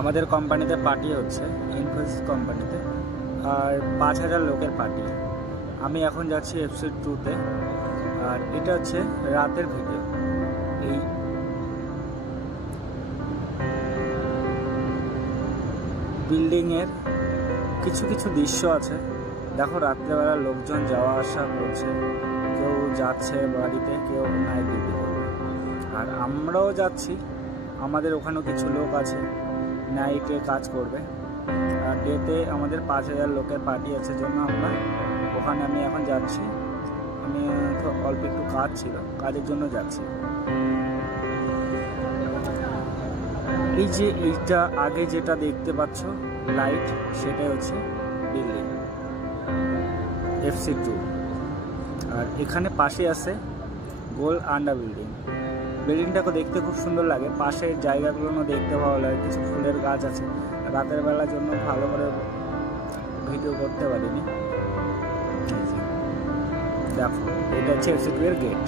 আমাদের কোম্পানিতে পার্টি হচ্ছে, ইনফোসিস কোম্পানিতে, আর 5000 লোকের পার্টি। আমি এখন যাচ্ছি FC2-তে, আর এটা হচ্ছে রাতের ভিডিও। এই বিল্ডিংয়ের কিছু কিছু দৃশ্য আছে। দেখো, রাত্রেবেলা লোকজন যাওয়া আসা করছে, কেউ যাচ্ছে বাড়িতে, কেউ নাইট ডিউটি করবে। আর আমরাও যাচ্ছি, আমাদের ওখানেও কিছু লোক আছে নাইটে কাজ করবে। আর ডেতে আমাদের 5000 লোকের পার্টি আছে, জন্য আমি এখন যাচ্ছি। আমি তো অল্প একটু কাজ ছিল, কাজের জন্য যাচ্ছি। এই যে এইটা আগে যেটা দেখতে পাচ্ছ লাইট, সেটাই হচ্ছে বিল্ডিং FC2। আর এখানে পাশে আছে গোল আন্ডা বিল্ডিং। বিল্ডিংটাকে দেখতে খুব সুন্দর লাগে, পাশের জায়গাগুলো দেখতে ভালো লাগে, কিছু ফুলের গাছ আছে। রাতের বেলার জন্য ভালো করে ভিডিও করতে পারিনি। দেখো, এটা হচ্ছে FC2 এর গেট।